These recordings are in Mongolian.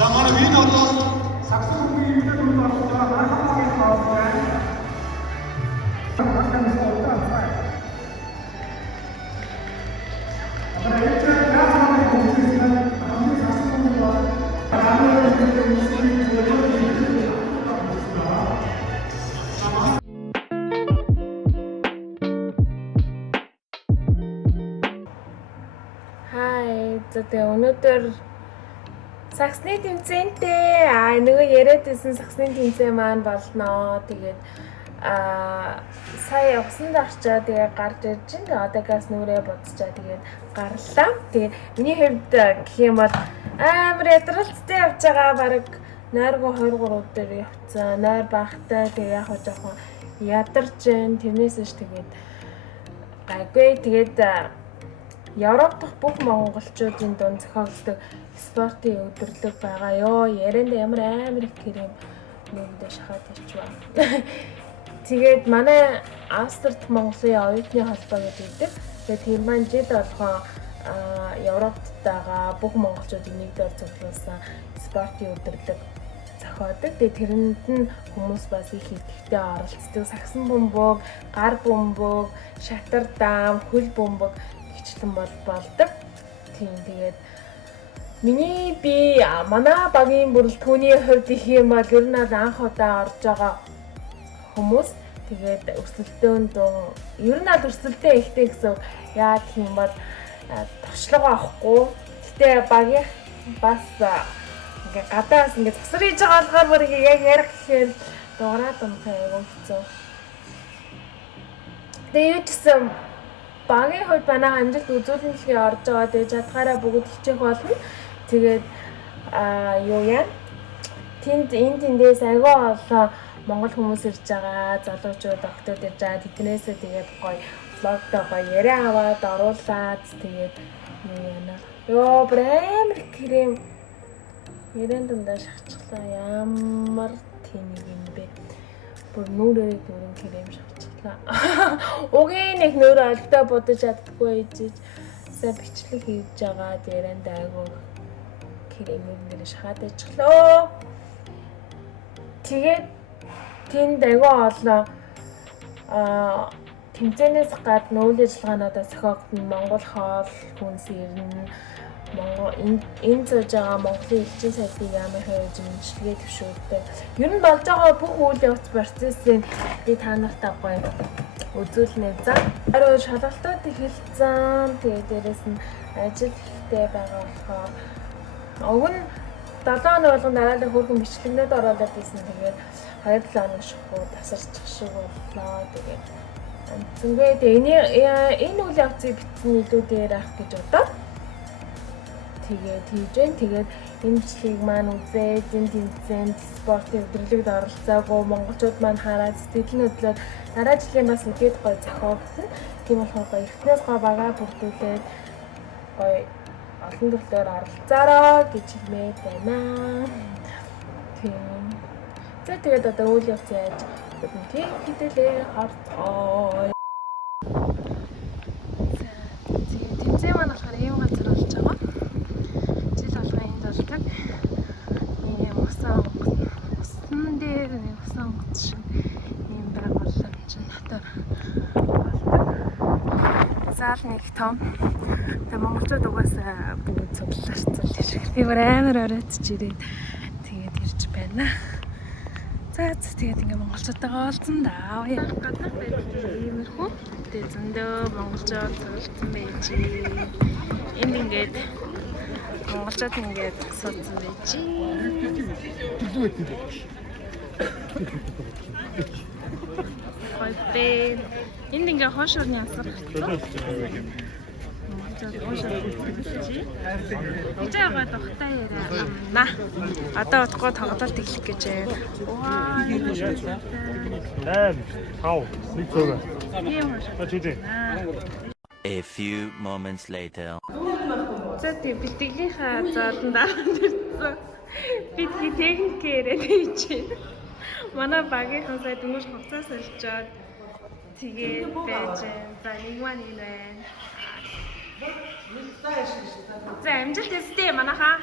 За манай вид одоо саксофоны юутай болж байгаа хаалгагийн тоог байна. Тэгээ өнөөдөр саксны тэмцээнтэй нөгөө яриад байсан саксны тэмцээн маань болноо. Тэгээд сая усанд орчоо тэгээ гарч ирж чинь одоо газ нүрээ бодчаа тэгээд гарлаа. Тэгээд миний хувьд гэх юм бол амар ядралцтай явж байгаа баг нойргоо 2-3 өдөр явцсан. Нойр бахтай тэгээ яг жоохон ядарч जैन тэрнээсээ ш тэгээд гайгүй тэгээд Европ дахь бүх монголчуудын дунд зохиогддог спортын өдөрлөг байгаа ёо. Ярианд амар их гэрэм нүгдээ шахаад ирчваа. Тэгээд манай Австрид Монголын оюутны холбоо гэдэг. Тэгээд тэр маань жил болгоо Европт байгаа бүх монголчуудыг нэг дор цуглуулсан спортын өдөрлөг зохиодог. Тэгээд тэрэнд нь хүмүүс бас их идэвхтэй оролцдог. Саксан бөмбөг, гар бөмбөг, шатар даам, хөл бөмбөг хичлэн болдог. Тийм тэгээд миний би манай багийн бүрэлдэхүүний хувьд их юм бол ер нь анх удаа орж байгаа хүмүүс. Тэгээд өрсөлдөөнд ер нь өрсөлдөө ихтэй гэсэн яа гэх юм бол туршлага авахгүй. Гэтэ багийн бас ингээ гадаас ингээ засар хийж байгаа болохоор бүр яг ярих гэхээр дуурайд унтах айгүй хэцүү. Тэгээд юучсан багийн хувьд манай амжилт үзүүлэлтийн орж байгаа. Тэгээд чадхаараа бүгд хичээх болно. Тэгээд юу яа? Тэндээс айгүй олон монгол хүмүүс ирж байгаа. Залуучууд, октод ирж байгаа. Тэднээсээ тэгээд гоё влогтой гоё яриа аваад оруулаад тэгээд юу яана. Ёо брэм гэрэм ярен дундаа шахчихлаа. Ямар тэнэг юм бэ? Бүр нүрээ дөрөн гэрэм шахчихлаа. Угийн нэг нөр олдоо бодож чаддаггүй ийж сайн бичлэг хийж байгаа. Ярианд айгүй керэмээр нэр шахаад ижглөө. Тэгээд тэнд айгүй олон тэмцээнээс гадна үйл ажиллагаануудаа зохиогдсон Монгол хоол хүнс ирнэ. Монгол энэ зож байгаа Монголын элчин сайдын яамын хавьж имжлэгээ төвшүүлдэг. Ер нь болж байгаа бүх үйл явц процессыг би та нартай гоё үзүүлнэ. За арай шалгалтууд эхэлсэн. Тэгээд дээрэс нь ажил ихтэй байгаа болохоор уг нь 7 хоног болгон дараалал хөргөн бичлэгнүүд оруулаад байсан. Тэгээд 2-7 хоног шахуу тасарчих шиг боллоо. Тэгээд зингээд энэ үйл явцыг битсэн илүү дээр авах гэж бодоод тэгээд хийж байна. Тэгээд энэ бичлэгийг маань үзээд энэ тэмцээнд спортын өдрөлгөд оролцоогүй монголчууд маань хараад сэтгэл хөдлөөд дараа жилийн бас үгээд гоё зохиогдсон. Тийм болохоор гоё эхнээс гоё багаа бүрдүүлээд гоё олон төрлөөр оролцоороо гэж хэлмээр байна. Тийм. За тэгээд одоо үйл явц яаж бүгд тийм хэдэлээ харцгаа. Тэмцээн маань болохоор ийм газар болж байгаа. Жил болгоо энд болдог. Ийм усан дээр нэг усан гоц шиг ийм байгууламж натар болдог. Зал нэг том. Тэгээ монголчууд угаасаа бүгд цуглаалцсан шиг. Би бүр амар оройтж ирээд тэгээд ирж байна. За тэгээд ингээ монголчуудтайгаа олзсон даа. Гаднах байдал иймэрхүү. Тэгээд зөндөө монголчууд цугласан байж. Энд ингээд монголчууд ингээд суудсан байж. Хойтэй. Энд ингээ хоош орны асар хэвчээ. Гэж байгаа дохтой яриа амна. Одоо утгаа тоглолт эхлэх гэж байна. Ваа. 8 A few moments later. За тийм бэлтгэлийнхаа зааланд ирсэн. Бид техникээр хийж байна. Манай багийнхан сая дөнгөж хуцаас олжоод тэгээд байж байна. За нэг маань энэ байна. За амжилт өстэй манайхаа.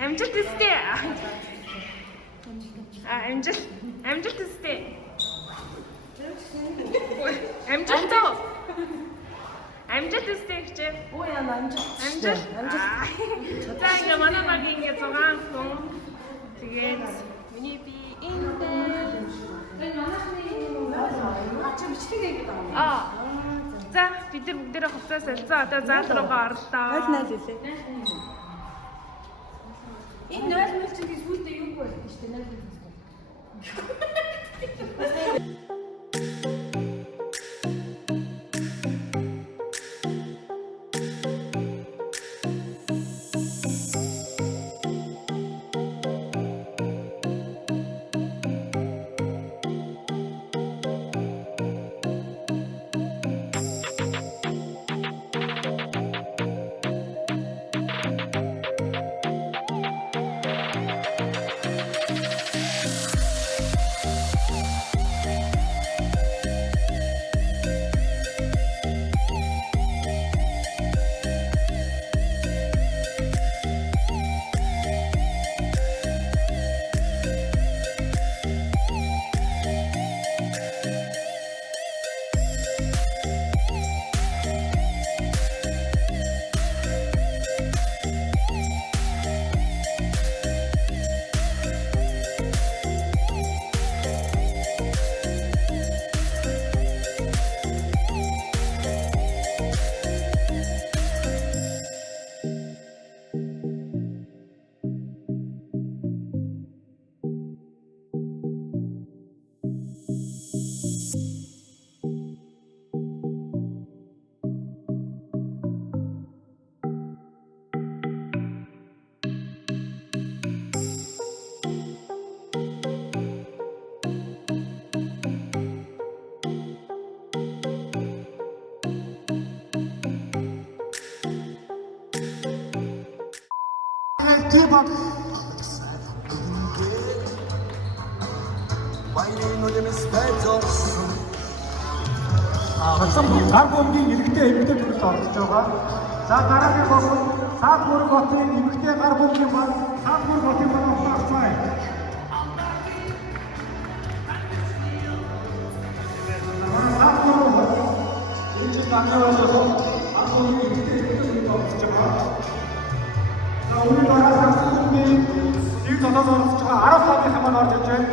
Амжилт өстэй. Амжилт өстэй. Амжилт өстэй хичээ. Өө яа амжилт. За ингээ манай баг ингээ 6 хүн. Тэгээд миний би энэ. Ачаа бичлэгээ гэдэг юм. За бид нар бүгдээрээ хувцас солилцоо одоо зал руугаа орлоо. Найл хэлээ. Энэ 0 чинь зүйлтэй юу байх вэ? Штэ 0. Тибак Хацсан гар бомбын иргэдэг эмэгтэй бүрэлд орж байгаа. За дараагийн бол Саадбург хотын эмэгтэй гар бомбын баг Саадбург хотын баг авцгаая. Саадбург энэ ч таны болоо гар бомбын эмэгтэй бүрэлд орж байгаа. За өнөөдөр дараагаас би нэг долоос орж байгаа 10 сарын маань орж иж байна.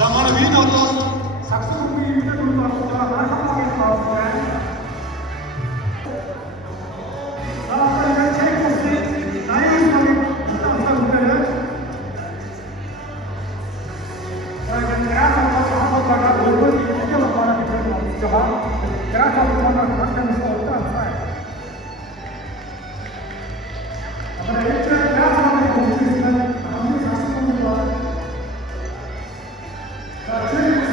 За манай вин одоо саксофоны юутай дүрд орж байгаа хамаагийн тоог байна. За чайкосы аюулгүй тасаа үгээр. За гэнэраа хамаагийн байгаа өөрөөр хэлбэл манай бид орж байгаа. График манай хатан столтан цай. අපේ ඒකේ ග්‍රාෆික් කොම්පියුටර් අපි සාස්ත්‍රණ වල කාචෙන්නේ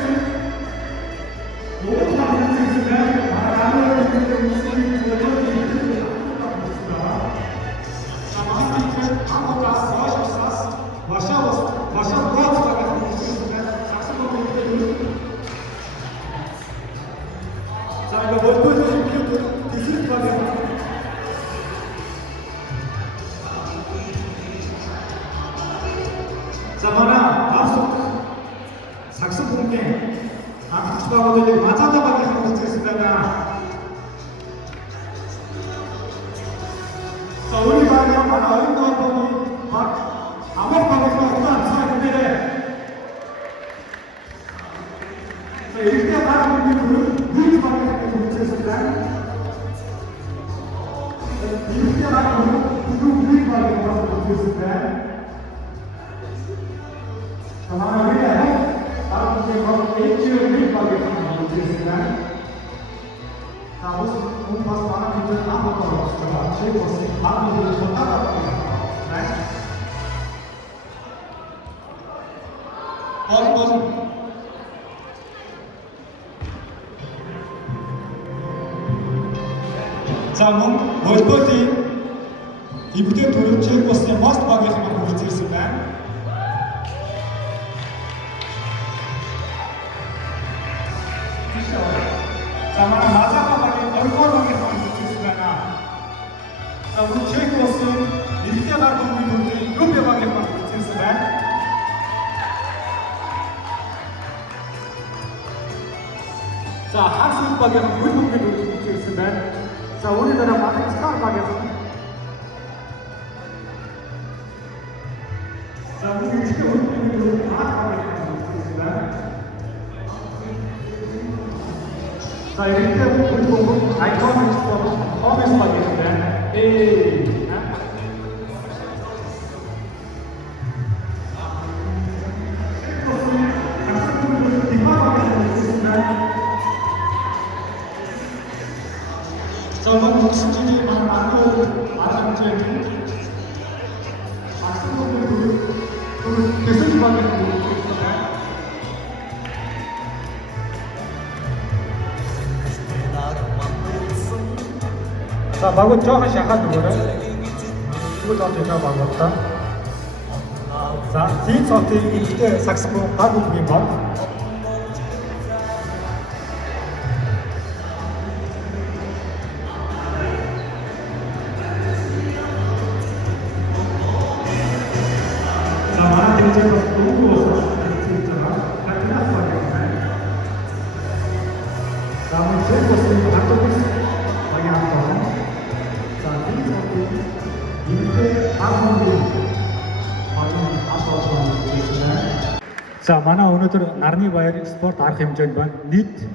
ඕක තමයි ඉස්සරහ ආරාමයේ ඉන්න මුස්ලිම් පොතේ සමාජික අමෝකාස් වාශස් වාශවස් වාශවස් 자 이거 월급을 이렇게 디스트 받으면 자 만화 앞서 saksofon계 악기치바고들이 맞아다박이 하고 있습니다. 자 우리 반에 만화 어린도 한번이 암호방에서 어떤 사람들의 자 이렇게 하는 분이 우리 반에 있습니다. 이렇게 하는 분이 우리 반에 있습니다. हमारा भी है आप मुझे बहुत एक चीज भी पागे मुझे सीखना है आप उन पास पाना मुझे आप बताओ उसके बाद छह वर्ष आप मुझे छोटा है बहुत 자문 월버디 이부터 도로 छह वर्ष मस्त पागे हमारे मुझे सीखना है 자, 만약 마사가 밖에 얼굴 밖에 있으면 자, 우리 제이코스 1대 감독님들이 옆에 방에만 붙였으면 자, 한국 방에는 물동기를 붙였으면 자, 우리나라 마다가스카르 방에서 자, 우리 지금 방에만 붙였으면 자, 이렇게 물동기 아이콘을 쓰고 홈에서 방에서는 저는 목숨들이 많고 많은지 학생들도 대선수밖에 모르겠어요. 자, 방금 저 하시 한 누구는 이거 좀 제가 방금 자, 진 선택 이때 sakso폰 한국 민박. 자, 만약 이제 너무 있잖아. 다 끝났어. 다음은 제일 좋습니다. 한국은 자기 한번. 자, 진 선택 이때 한국 민박. За манай өнөөдөр нарны баяр спорт арга хэмжээнд байна. Нийт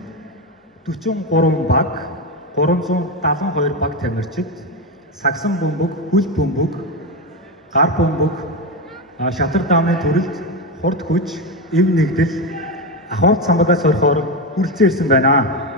43 баг, 372 баг тамирчид сагсан бөмбөг, хөл бөмбөг, гар бөмбөг, шатар даамны төрөлд хурд хүч, эв нэгдэл, ахуйц самбагаас сорихоор хүрэлцэн ирсэн байна.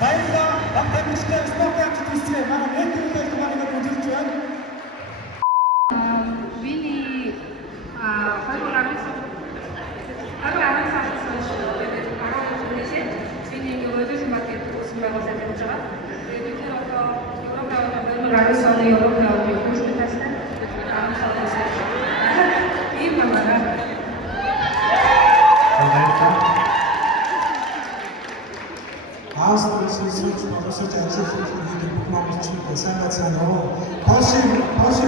Баярлалаа. Багтамжтай спортын төсвөө манай ментортай хамаарга үзүүлж байна. Миний 2019 сараас тэгээд 19-ээс миний өдөрт маркет үүсгэн байгуулсан гэж байгаа. Тэгээд бид одоо Европын 2019 оны Европын үүсгэн тасна. ийм хамаараа Аавстралиас боловсрож ажиллах хийдэг бүх монголчууд сайн байцгаана уу? Пошин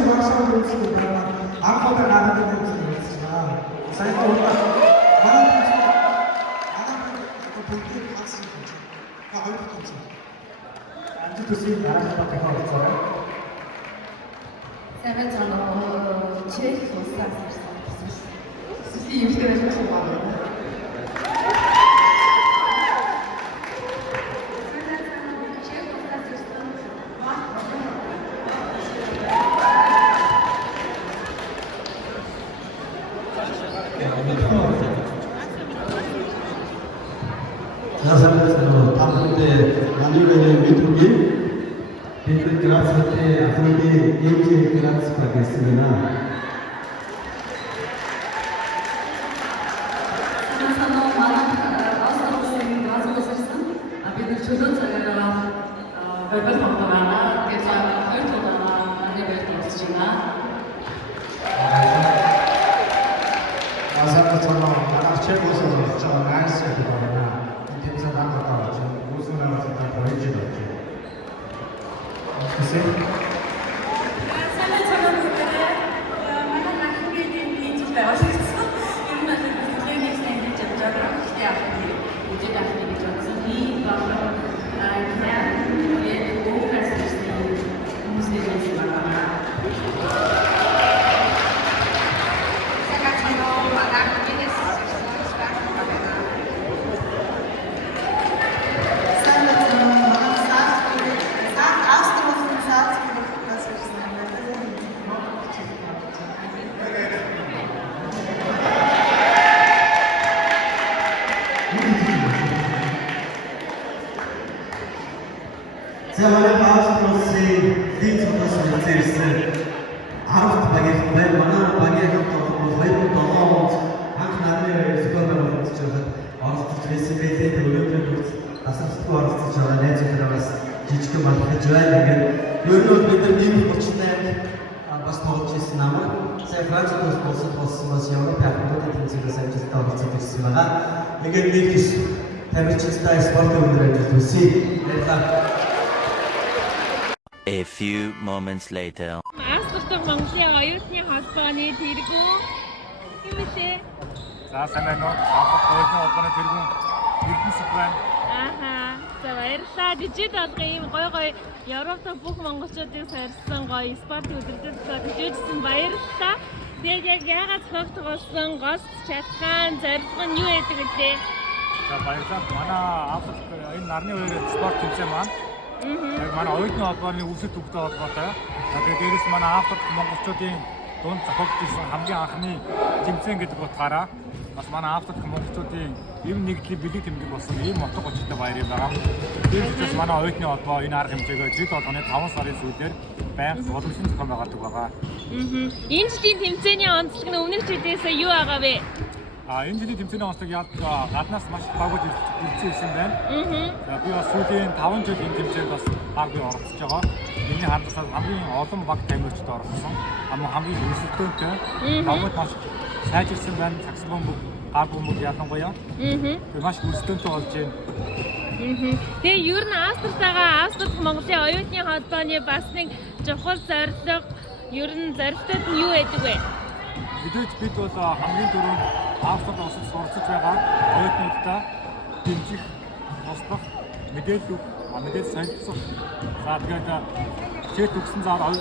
багшаа үүсгэж байна. Анхудаа гараад ирсэн байна. Сайн байна. Бүгд хатсан гэж. Хоёр хатсан. Амжилт хүсье дараах багтаа болцоо. Сайн байна уу? Чех улсаас ирсэн. Сүсий юмтай байж байна. Zasadniczo tamte naliczenie mitrugi, integracje te afrody integracje pakistana. Sana mana Avrupa'nın bazı meselesin. Abi de çocuk sayılara böyle tanımlarına geçen örtülerine ne bekliyorsunuz? Zasadniczo 만약 최고에서 저 나이스를 보거나 이 대사 나가다가 좀 우승하면서 다 보여주죠. 글쎄. Sana böyle bana nakil geldiğin için başlarsın. Yürüme fikirlerini eksenli çalışarak işte yaptı. Ucu dahil edeceksin. İyi bağlı. Yani bu karşılaştığı müslümansı var bana. Saya kasih tahu pada kita намар сая Францад болсон бас Европ хамтлагийн тэмцээнээс амжилттай оролцож ирсэн байгаа. Тэгээд нэгдүгээр тамирчилтай спортын өндөр амжилт хүсье. Баярлалаа. A few moments later. Мастер Монголын оюутны холбооны тэргүүн хэмээх. За сайн байна уу? Африк оюутны холбооны тэргүүн Эрдэнэс байна. Ааха. За баярлалаа. Дижид болгоо ийм гой Европт бүх монголчуудыг сорьсон гоё спорт үзэгдэлд төжижсэн баярлалаа. Тэгээд яг яагаад цогцолсон гос шалтгаан зорилго нь юу байдаг вэ? За баярлалаа. Манай Африк энэ нарны үеэр спорт тэмцээн маань яг манай оюутны холбооны үсэт төвтэй холбоотой. Тэгээд дээрээс манай Африк монголчуудын дунд зохиогдсон хамгийн анхны тэмцээн гэдэг утгаараа бас манай Африк монголчуудын эв нэгдлийн бэлэг тэмдэг болсон ийм утга учиртай баяр юм байгаа. Тийм учраас манай оюутны холбоо энэ арга хэмжээгээ жид болгоны 5 сарын сүүлээр байнга боломжтой зохион байгаадаг байгаа. Энэ жилийн тэмцээний онцлог нь өмнөх жилээс юу байгаа вэ? Энэ жилийн тэмцээний онцлог яг гаднаас маш багууд ирсэн байна. За би бас сүүлийн 5 жил энэ тэмцээнд бас баг би оролцож байгаа. Миний хамтдаа хамгийн олон баг тамирчид оролцсон. Хамгийн өрсөлдөөнтэй. Багууд маш сайжирсан байна. Саксофон бүх гар бүмэг ялангуяа. Би маш өрсөлдөөнтэй болж байна. Тэгээ ер нь Австрид Монголын оюутны холбооны бас нэг чухал зорилго ер нь зорилтууд нь юу байдаг вэ? Мэдээж бид бол хамгийн түрүүнд Австрид улсад суралцж байгаа оюутнуудаа дэмжих, туслах, мэдээлэл өгөх, мэдээлэл солилцох. За тэгээд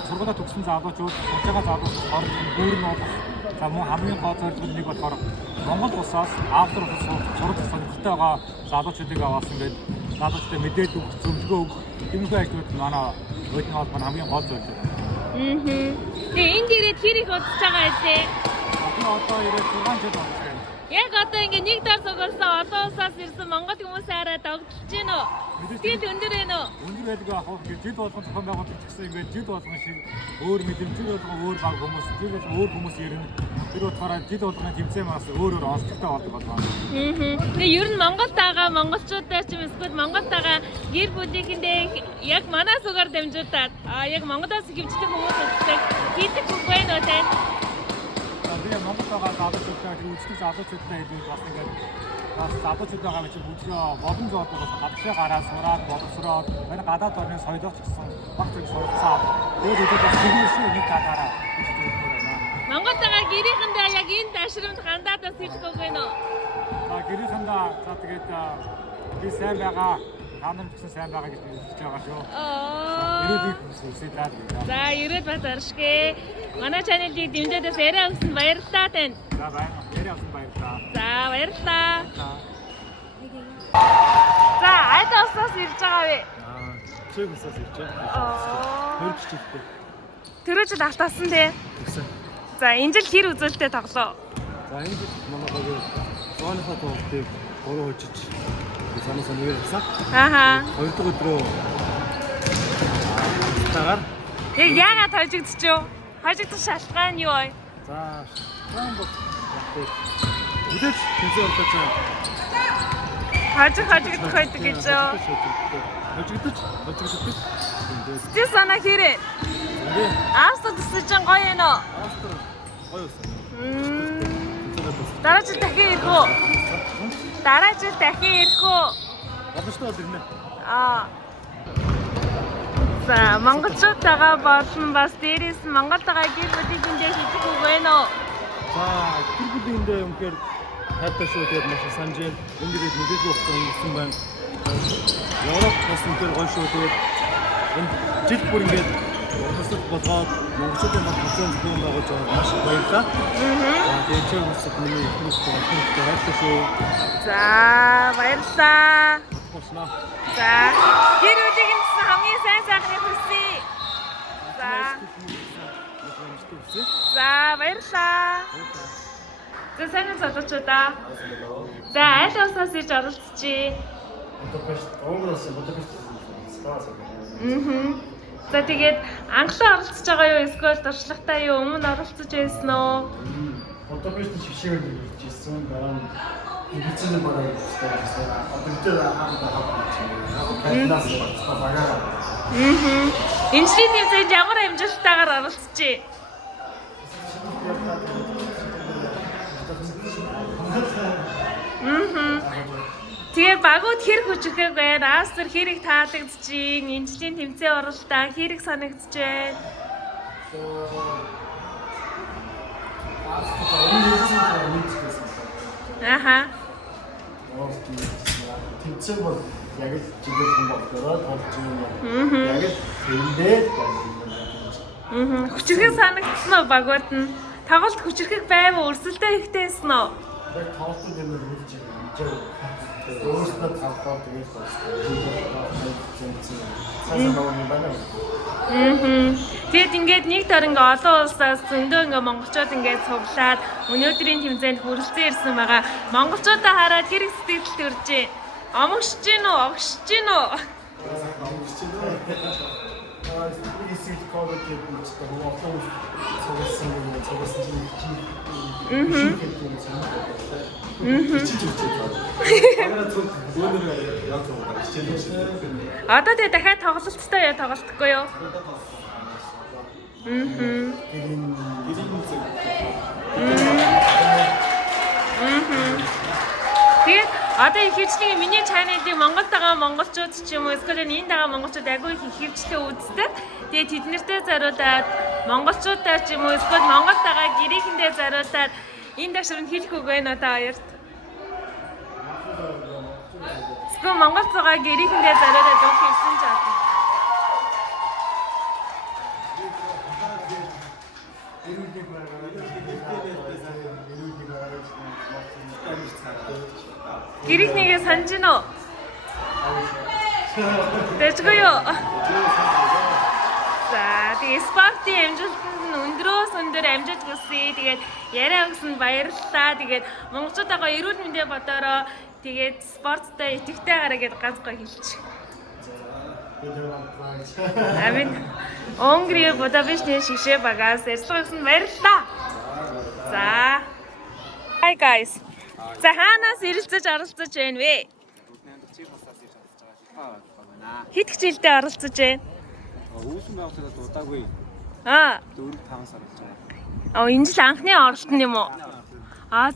сургуулаа төгссөн залуучууд, сурж байгаа залуучууд дүүр нь болох. За мөн хамгийн гол зорилго нь нэг болохоор Монгол улсаас Австрид улсад суралцах сонирхолтой байгаа залуучуудыг аваад ингээд залуучуудад мэдээлэл өгөх, зөвлөгөө өгөх гэмгүй ажлууд манай оюутны холбооны хамгийн гол зорилго. Тэгээ энд ирээд хэр их удаж байгаа вэ? Би одоо ирээд 6 жил болж байна. Яг одоо ингээ нэг дор сугарсан олон улсаас ирсэн монгол хүмүүс арай догдолж гин үү? Сэтгэл өндөр байна уу? Өндөр байдаг аа хоо жид болгон зохион байгуулалт гэсэн ингээд жид болгон шиг өөр мэдрэмжтэй болгон өөр баг хүмүүс жид болгон өөр хүмүүс ирнэ. Тэр утгаараа жид болгоны тэмцээн бас өөр онцлогтой болдог болоо. Тэгээ ер нь Монголд байгаа монголчуудаа ч юм эсвэл Монголд байгаа гэр бүлийнхэндээ яг манай сугаар дамжуулаад яг Монголоос хөвчтэй хүмүүс үздэг хийдэг үг байна уу тань? Би Монгол байгаа залуучуудаа үздэг залуучуудаа хэлээд бас ингээд бас залуучуудаа гэж бүжгээ боломж олдог бас гадагшаа гараад сураад боловсроод энэ гадаад орны соёлооч гэсэн баг зэрэг суралцаад өөр бас хэрэгшээ нэг гадаараа гэж хэлдэг байна. Монголд байгаа гэрийнхэндээ яг энэ ташрамд хандаад бас хэлэх үг байна уу? За гэрийнхэндээ за тэгээд би сайн байгаа Танам гэсэн сайн байгаа гэж хэлж байгаа шүү. Ирээдүйг хүсэж байна. За, ирээд бас оршгэ. Манай чаналыг дэмжиж яриа өгсөн баярлалаа тань. За, яриа өгсөн баярлалаа. За, баярлалаа. За, аль улсаас ирж байгаа вэ? Чиг улсаас ирж байгаа. Хөрч жилтэй. Түрүү жил автаасан тий. Тэгсэн. За, энэ жил хэр үзүүлэлтэд тоглоо? За, энэ жил манай багийн зооныхоо тоглолтыг 3 хожиж санаа нэгээр хасаа. Ааха. 2 дахь өдрөө тагаар. Яагаад хожигдчихв? Хожигдох шалтгаан юу вэ? За, шалтгаан бол яг үдээч тэнцээ болдог юм. Хожигдох байдаг гэж юу? Хожигдож. Тэ санаа хэрэг. Австрид төсөж гоё юм уу? Австрид гоё үсэн. Дараа жил дахин ирэх үү? Дараа жил дахин ирэх үү? Боломжтой ирнэ. За, монголчуудтайгаа болон бас дээрээс нь Монголд байгаа гэр бүлийнхэндээ хэлэх үг байна уу? За, гэр бүлийнхэндээ үнэхээр хайртай шүү тэгээд маш санаж байна. Эндгээд мэдээлэл өгөх юм байна. Европ бас үнэхээр гоё шүү тэгээд энэ жил бүр ингээд урсгал болгоод монголчуудын баг хөтөлбөр зохион байгуулж байгаа маш их баярлалаа. За, тэгээд ч бас миний хүмүүстээ хайртай шүү. За, баярлалаа. Болсноо. За, гэр бүлийнхэнд хамгийн сайн сайхныг хүсье. За, баярлалаа. За, сайн залуучуудаа. За, аль улсаас ирж оролцчихъя? За, тэгээд англиар оролцож байгаа юу? Эсвэл туршлагатай юу? Өмнө оролцож байсан уу? Будапешт шишээр ирж ирсэн дараа нь Эцэг багаа ирсэн. Өдөртөө хамтдаа багаа. Энэ жилийн тэмцээнд ямар амжилттайгаар оролцжээ? Тэгээ багууд хэрэг хүчрэх байна. Австрал хэрэг таалагдчихин. Энэ жилийн тэмцээн оролтоо хэрэг санагдчихжээ. Аха. тэмцээн бол яг л жигээр хүн болдороо болж юм. Яг л тэндээ Хүчрэх санагдсан уу багууд нь? Тоглолт хүчрэх байв уу? Өрсөлдөө ихтэйсэн үү? яг тоглолтын дээр үлж байгаа. Өөрөөсөө тавтаа тэгээд Тэгэд ингээд нэг дор ингээ олон улсаас зөндөө ингээ монголчууд ингээ цуглаад өнөөдрийн тэмцээнд хүрэлцэн ирсэн байгаа. Монголчуудаа хараад хэрэг сэтгэл төрж байна. Омогшж гин үү? Огшж гин үү? Эсэд координат гэдэг нь олон цогцсон Одоо тэгээ дахиад тоглолттой яа тоглолтгүй юу? Тэгээд одоо их хвчлэн миний чаналыг Монголд байгаа монголчууд ч юм уу эсвэл энд байгаа монголчууд агүй их хвчлээ үздэг. Тэгээд тэднэртэй зориулаад монголчуудаа ч юм уу эсвэл Монголд байгаа гэрээхэндээ зориулаад энэ дэвшранд хэлэх үг байна одоо хоёрт. Эсвэл Монголд байгаа гэрээхэндээ зориулаад үг хэлсэн ч аа. Гэрийг нэгэ санаж гин үү? Дэжгүй юу? За, тэгээ спортын амжилтанд нь өндрөөс өндөр амжилт хүсье. Тэгээд яриа өгсөнд баярлалаа. Тэгээд монголчуудаа эрүүл мэндэ бодороо тэгээд спорттой итгэвтэй гараа гэдээ ганцгаа хэлчих. Амин. Онгри Будапештийн шигшээ багаас ярьцлага өгсөнд баярлалаа. За. Hi guys. За хаанаас ирэлцэж оролцож байна вэ? Хэд хичээлдээ оролцож байна? Үүсэн байгууллагад удаагүй. 4-5 сар болж байгаа. Энэ жил анхны оролт нь юм уу?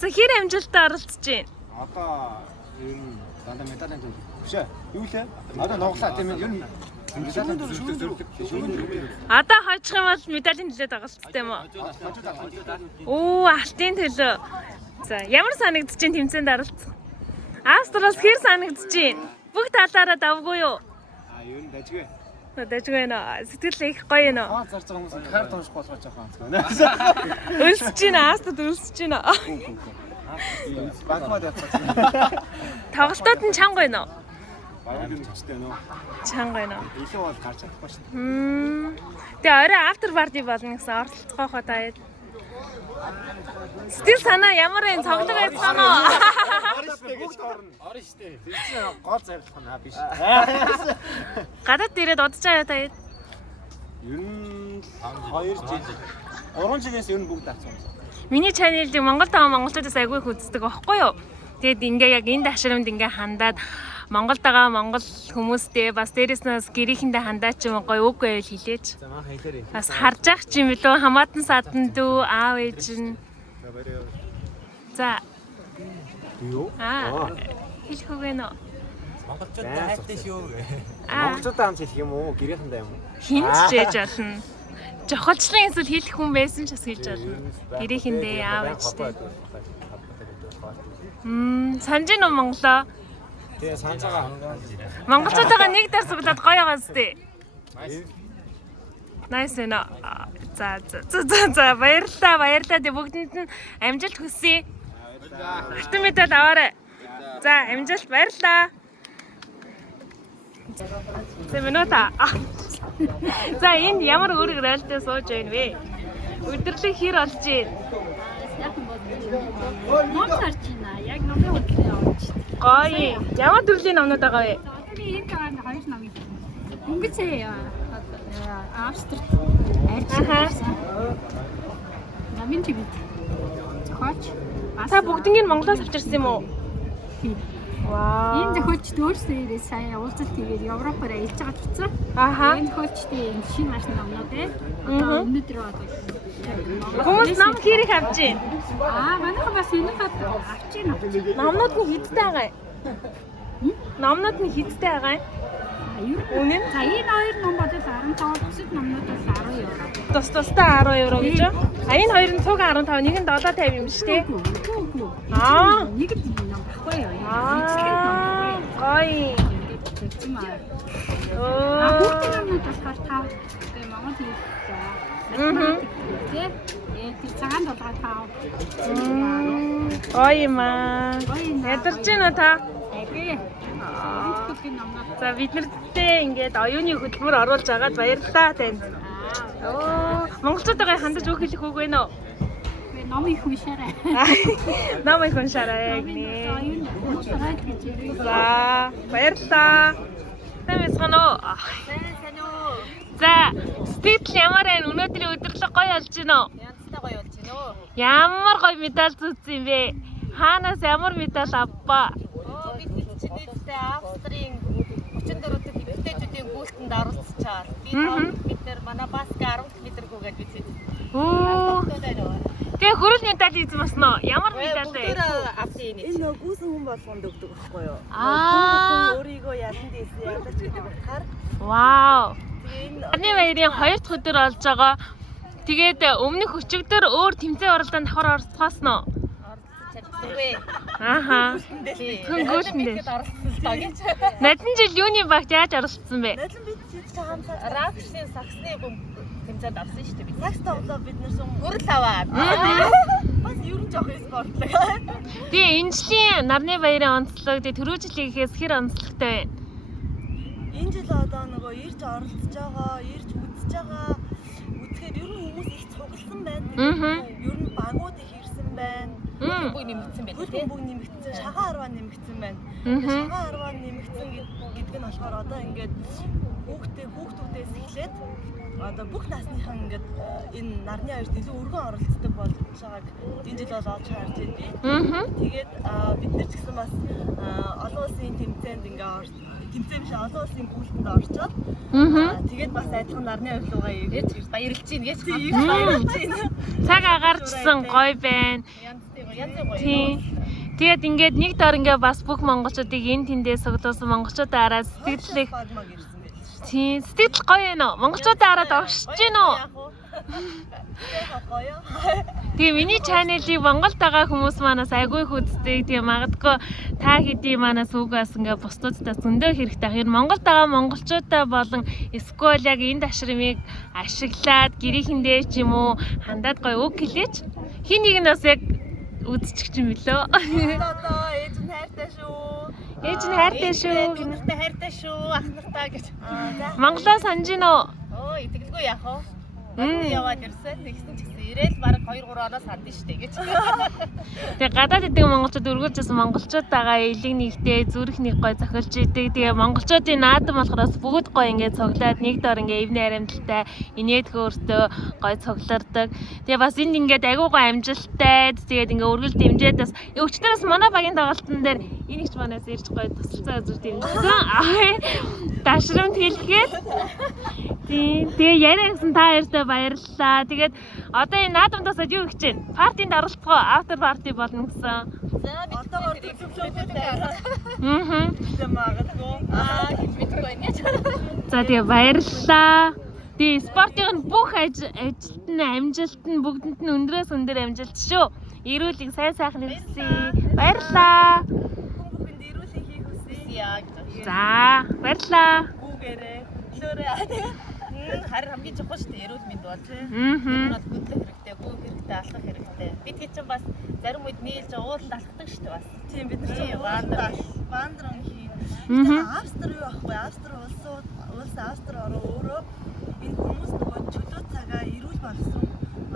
За хэр амжилттай оролцож байна? Одоо ер нь дандаа медалийн төлөв. Биш ээ. Юу лээ? Одоо нуглаа тийм ээ. Ер нь медалийн төлөв. Одоо хожих юм бол медалийн төлөө тоглолттой юм уу? Оо, алтын төлөө. За, ямар санагдаж байна тэмцээнд оролцох? Австралиас хэр санагдаж байна? Бүх талаараа давгүй юу? Ер нь дажгүй. Дажгүй нэ. Сэтгэл их гоё нэ. Зарж байгаа хүмүүс карт унших болгож байгаа юм. Өлсөж байна, Австрид өлсөж байна. Банкмад явчихсан. Тоглолтод нь чанга байна уу? Баяр хөөрчтэй нөө. Чанга байна уу? Илүү бол гарч чадахгүй шүү дээ. Тэгээ орой after party болно гэсэн оролцох хоо таа. Стил санаа ямар энэ цоглог байсан уу? Орно штэ. Тэгсэн гол зарилах нь биш. Гадаад дээрээ додож байгаа таа. Ер нь 2 жил 3 жилээс ер нь бүгд авсан юм. Миний чаналыг Монголд байгаа монголчуудаас агүй их үздэг байхгүй юу? Тэгэд ингээ яг энэ ташрамд ингээ хандаад Монголд байгаа монгол хүмүүстэй бас дээрэснээс гэрээхэндээ хандаад ч юм гоё үг байл хэлээч. За маа хэлээрэй. Бас харж ах ч юм билүү хамаатан садан дүү аав ээж нь. За. Юу? Хэлэх үг вэ нөө? Монголчууд хайртай шүү. Монголчуудаа хамт хэлэх юм уу? Гэрээхэндээ юм уу? Хинч жээж болно. Жохолчлын эсвэл хэлэх хүн байсан ч бас хэлж болно. Гэрээхэндээ аав ээжтэй. Санаж нь Монголоо. Тэгээ санаж байгаа. Монголчуудаа нэг дар суглаад гоё байгаа зү. Nice нэ. За баярлалаа. Тэ бүгдэнд нь амжилт хүсье. Алтан медаль аваарай. За амжилт баярлалаа. Семенота. За энд ямар өөрөг райлтай сууж байна вэ? Өдөрлөг хэр олж байна? Ном сарч байна. Яг номын хөтлөө явж байна. Гоё. Ямар төрлийн номнууд байгаа вэ? Одоо энэ цагаан 2 ном. Өнгөц Австрид арч. Намын тв. Зохиолч. Та бүгднийг Монголоос авчирсан юм уу? Вау. Энэ зохиолчд өөрсдөө ирээд сая уулзалт хийгээд Европоор аялж байгаа гэсэн. Аха. Энэ зохиолчдын энэ шинэ машин номнууд одоо өнөөдөр Хүмүүс ном хэрэг авч байна. манайха бас энэ хад авч байна. Номнууд нь хидтэй байгаа юм. Номнууд нь хидтэй байгаа юм. Үнэн? За энэ хоёр ном бодол 15, бусад номнуудаас 10 евро. Тус-тустай 10 евро гэж юу? Энэ хоёр нь цуг 15, нэг нь 7.50 юм шүү дээ. Үгүй. Нэг л ном баггүй юу? Гоё. Тэгсэн маа. Оо. Хүүхдийн номнууд болохоор 5. Тэгээ Монгол хэлтэй. Тэр цагаан толгой 5. Гоё юм аа. Ядарч байна та? Агүй. За бид нартэй ингээд оюуны хөтөлбөр оруулж байгаад баярлалаа танд. Монголчуудаа хандаж үг хэлэх үг вэ нөө? Ном их уншаарай. Ном их уншаарай гинэ. Уншаарай гэж ирээ. За баярлалаа. Тэмээсгэнэ. Сайн уу? За сэтгэл ямар байна? Өнөөдрийн өдөрлөг гоё болж байна уу? Янзтай гоё болж байна уу? Ямар гоё медаль зүүцсэн юм бэ? Хаанаас ямар медаль авбаа? Бид чинээдтэй Австрийн 34 дэх эмэгтэйчүүдийн гүйлтэнд оролцчихад бид нэр манай баска 10 км гүйгээд бид Тэгээ хөрөл медаль эзэн басна уу? Ямар медаль вэ? энэ нөө гүйсэн хүн болгонд өгдөг байхгүй юу? Өөрийгөө ялан дээсэн ядаж гэдэг болохоор Вау. Таны баярын 2 дахь өдөр болж байгаа. Тэгээд өмнөх өчигдөр өөр тэмцээн оролдоонд давхар оролцохоос нь Үгүй. Аха. Түнгүүлэндээ оролцсон л доо гэж. Наадмын жил юуны багт яаж оролцсон бэ? Наадмын бид хамтаа ракшийн саксны тэмцээнд орсон шүү дээ. Сакс тоглоо бид нэр гурал аваад. Бас ерөн жоох спортлог. Тэгээ энэ жилийн нарны баярын онцлог тэгээ түрүү жилийн гэхээс хэр онцлогтой вэ? Энэ жил одоо нөгөө ирж оролцож байгаа, ирж үзэж байгаа. Үзэхээр ер нь хүмүүс их цугласан байна. Ер нь багууд их ирсэн байна. Бүх нэмэгдсэн байна тийм. Бүх нэмэгдсэн, шагаан арваа нэмэгдсэн байна. Шагаан арваа нэмэгдсэн гэдэг нь болохоор одоо ингээд хүүхдүүдээс эхлээд одоо бүх насныхан ингээд энэ нарны хоёрт илүү өргөн оролцдог болж байгааг энэ жил бол олж харж байна. Тэгээд бид нар ч гэсэн бас олон улсын тэмцээнд ингээд тэмцээн биш олон улсын гүйлтэнд орчоод тэгээд бас адилхан нарны хоёр руугаа ирж баярлж байна гэж баярлж байна. Цаг агаарчсан гоё байна. Тийм. Тэгээд ингээд нэг дор ингээд бас бүх монголчуудыг энэ тэндээ суглуулсан монголчуудаа хараад сэтгэлээ. Тийм, сэтгэл гоё байна уу? Монголчуудаа хараад огшиж байна уу? Тэгээ миний чаналыг Монголд байгаа хүмүүс манаас айгүй их үздэг. Тэгээ магадгүй та хэдийн манаас үгээс ингээ бусдуудаа зөндөө хэрэгтэй. Тэгэхээр Монголд байгаа монголчуудаа болон эсвэл яг энэ ташрамыг ашиглаад гэрийнхэндээ ч юм уу хандаад гоё үг хэлээч. Хин нэг нь бас яг үзчих юм билөө. Одоо ээж нь хайртай шүү. Ээж нь хайртай шүү. Гинэртэй хайртай шүү. Ах нартай гэж. Монголоо санаж гин үү? Оо, итгэлгүй яах вэ? Яваад ирсэн. Тэгсэн ч гэсэн ирээл баг 2-3 ороо санд штэ гэж. Тэгээ гадаад идэг монголчууд өргүүлжсэн монголчуудаагаа элэг нэгтэй зүрх нэг гой зохиолж идэг. Тэгээ монголчуудын наадам болохоос бүгд гой ингээд цоглоод нэг дор ингээд эвний харамталтай инээд хөөртөө гой цоглордог. Тэгээ бас энд ингээд айгүй гой амжилттай. Тэгээд ингээд өргөл дэмжээд бас өчтөрөөс манай багийн тоглолтын дээр энийг ч манаас ирж гой тусалцаа үзүүр дэмжсэн. Дашрамт хэлгээд. Тэгээ яриа гэсэн та хоёртай баярлалаа. Тэгээд одоо энэ наадамдаас юу хийж байна? Партинд оролцох уу? After party болно гэсэн. За одоо төлөвлөгөөтэй. Магадгүй. Мэдгүй ингэж. За тэгээ баярлалаа. Тэгээ спортын бүх ажилт нь амжилт нь бүгдэнд нь өндрөөс өндөр амжилт шүү. Эрүүлэг сайн сайхан нэгсэн. Баярлалаа. Бүхэнд эрүүлэг хийх хүсье. За баярлалаа. Гүүгээрээ. Лөөрэ. Харин хамгийн чухал шүү дээ эрүүл мэнд бол тийм. Өнөөдөр хөдлөх хэрэгтэй, гүйх хэрэгтэй, алхах хэрэгтэй. Бид хэд ч бас зарим үед нийлж ууланд алхдаг шүү дээ бас. Тийм бид нар вандрон хий. Австри юу ахгүй? Австри улс Австри ороо өөрөө энэ хүмүүс нөгөө чөлөө цагаа эрүүл болгосон.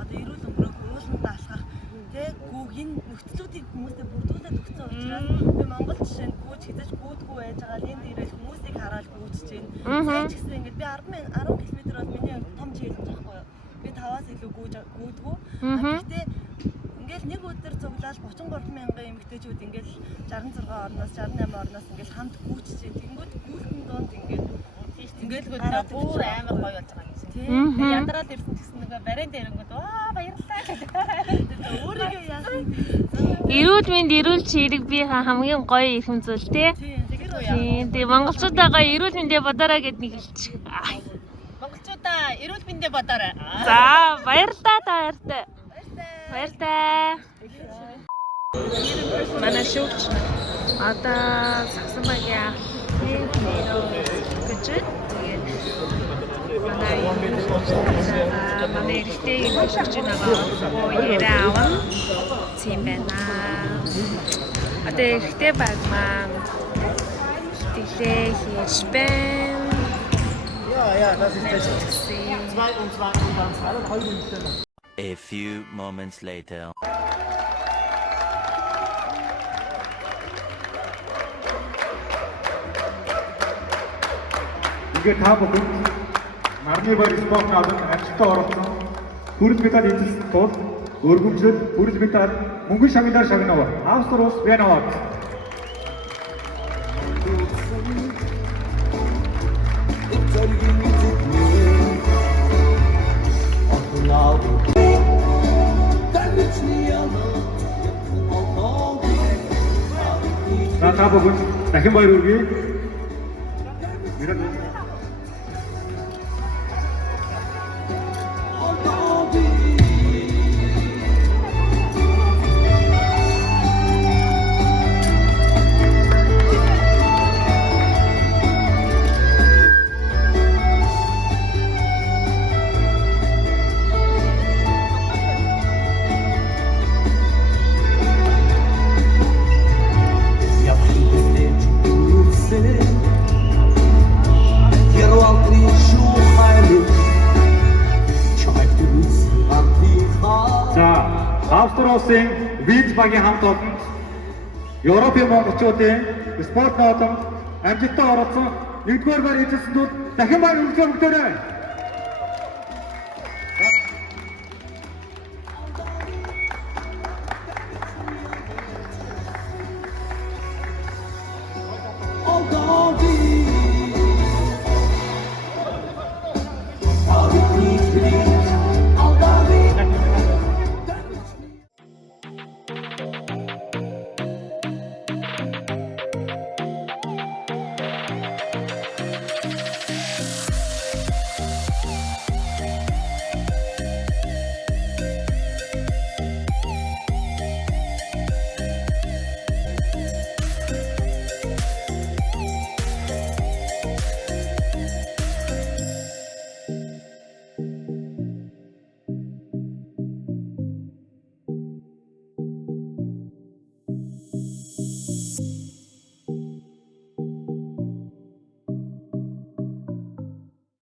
Одоо эрүүл өнгөрөх ууланд алхах тэг гүүгийн нөхцлүүдийг хүмүүстэй бүрдүүлээд өгсөн учраас би Монгол жишээнд гүйж хэзээ гүйдгүй байж байгаа л энд ирэл хүмүүсийг хараад гүйжж байна. Сайн ч гэсэн ингээд би 10 км бол миний том чийлж байхгүй юу? Би 5-аас илүү гүйдгүй. Гэхдээ ингээд нэг өдөр цуглаад дааж 33 мянган эмэгтэйчүүд ингээл 66 орноос 68 орноос ингээл хамт гүйчж тэнгүүд гүйлхэн донд ингээд Ингээл бүр амар гоё болж байгаа юм шиг. Ядараад ирсэн гэсэн нөгөө барин дээрэнгүүд баярлалаа гэдэг. өөрийгөө яасан Эрүүл мэнд эрүүл чирэг би хамгийн гоё ихэм зүйл тий. Тэгээ монголчуудаа эрүүл мэндэ бодорой гэд нэг хэлчих. Монголчуудаа эрүүл мэндэ бодоорой. За баярлалаа та баяртай. Баяртай. Манай шүүгч одоо сагсан багийн гэж тэгээд манай эрэгтэй шүүгч байгаа яриа аван тийм байна. Одоо эрэгтэй баг маань тэлээ хийж байна. A few moments later. Ингээд та бүхэн нарны баяр спорт наадад амжилттай оролцсон. Хүрэл медаль эзэлсэн тул өргөмжлөл хүрэл медаль мөнгөн шагналаар шагнав. Австрали улс Венават. За та бүхэн дахин баяр хүргэе. Австрали улсын Винц багийн хамт олонд Европын монголчуудын спорт наадамд амжилттай оролцсон 1-р байр эзэлсэн тул дахин баяр хүргэе бүгдээрээ.